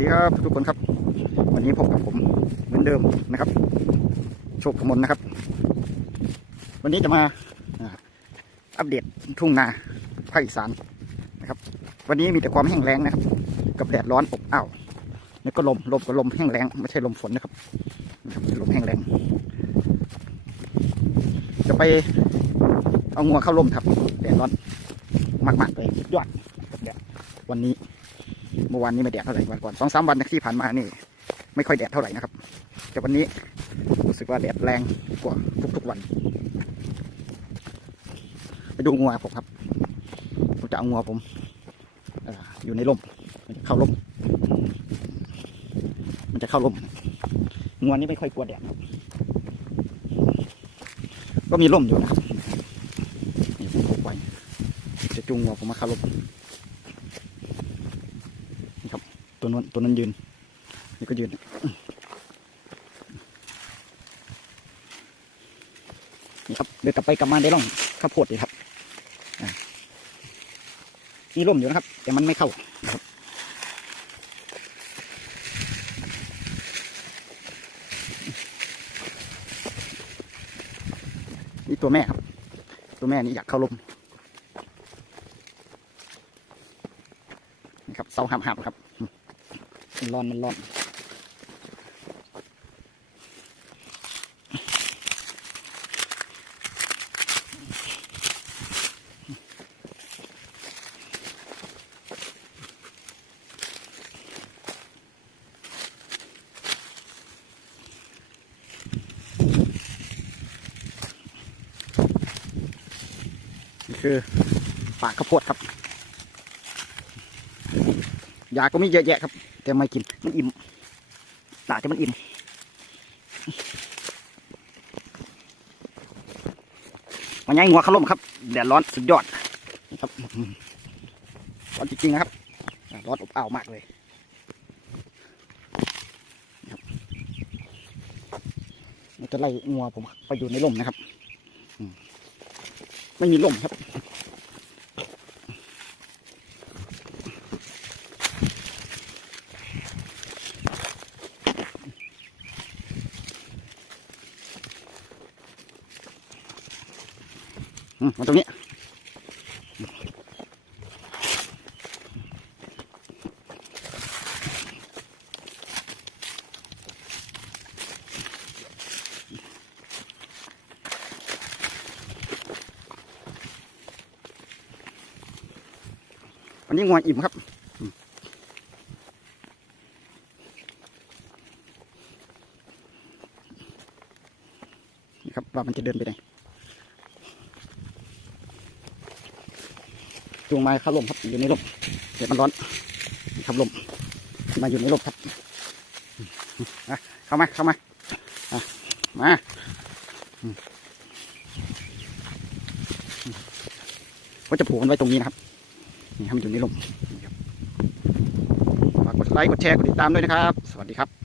ดีครับทุกคนครับ วันนี้พบกับผมเหมือนเดิมนะครับ โชคกมลนะครับ วันนี้จะมาอัปเดตทุ่งนาภาคอีสานนะครับ วันนี้มีแต่ความแห้งแล้งนะครับ กับแดดร้อนอบอ้าวแล้วก็ลมลมก็ลมแห้งแล้งไม่ใช่ลมฝนนะครับลมแห้งแล้งจะไปเอางัวเข้าร่มครับแดดร้อนมากๆเลยสุดยอดกับแดดวันนี้ เมื่อวานนี้ไม่แดดเท่าไหร่วันก่อนสองสามวันที่ผ่านมานี่ ไม่ค่อยแดดเท่าไหร่นะครับ แต่วันนี้รู้สึกว่าแดดแรงกว่าทุกๆวัน ไปดูงัวผมครับผมจะเอางัวผมอยู่ในร่มมันจะเข้าร่มมันจะเข้าร่มงัวนี้ไม่ค่อยกลัวแดดครับก็มีร่มอยู่นะครับนี่ผมปลูกไว้จะจูงงัวผมมาเข้าร่ม ตัวนั้นตัวนั้นยืน นี่ก็ยืน นี่ครับ เดินกลับไปกลับมาได้ร่องข้าวโพดเลยครับอ่ามีร่มอยู่นะครับ แต่มันไม่เข้านะครับนี่ตัวแม่ครับ ตัวแม่นี่อยากเข้าร่มนี่ครับเสาหับหับครับ มันร้อนมันร้อนคือป่าข้าวโพดครับ ยาก็มีเยอะแยะครับ แต่ไม่กินมันอิ่มตาจะมันอิ่มมันยังหัวขล่มครับแดดร้อนสุดยอดนะครับร้อนจริงๆนะครับร้อนอบอ้าวมากเลยนะครับจะไล่งัวผมไปอยู่ในร่มนะครับ ไม่มีร่มครับ มมาตรงนี้วันนี้งวอิ่มครับนี่ครับว่ามันจะเดินไปไหน จูงมาเข้าร่มครับอยู่ในร่มเดี๋ยวมันร้อนครับร่มมาอยู่ในร่มครับเข้ามาเข้ามามาก็จะผูกมันไว้ตรงนี้นะครับนี่ให้มันอยู่ในร่มฝากกดไลค์กดแชร์กดติดตามด้วยนะครับ สวัสดีครับ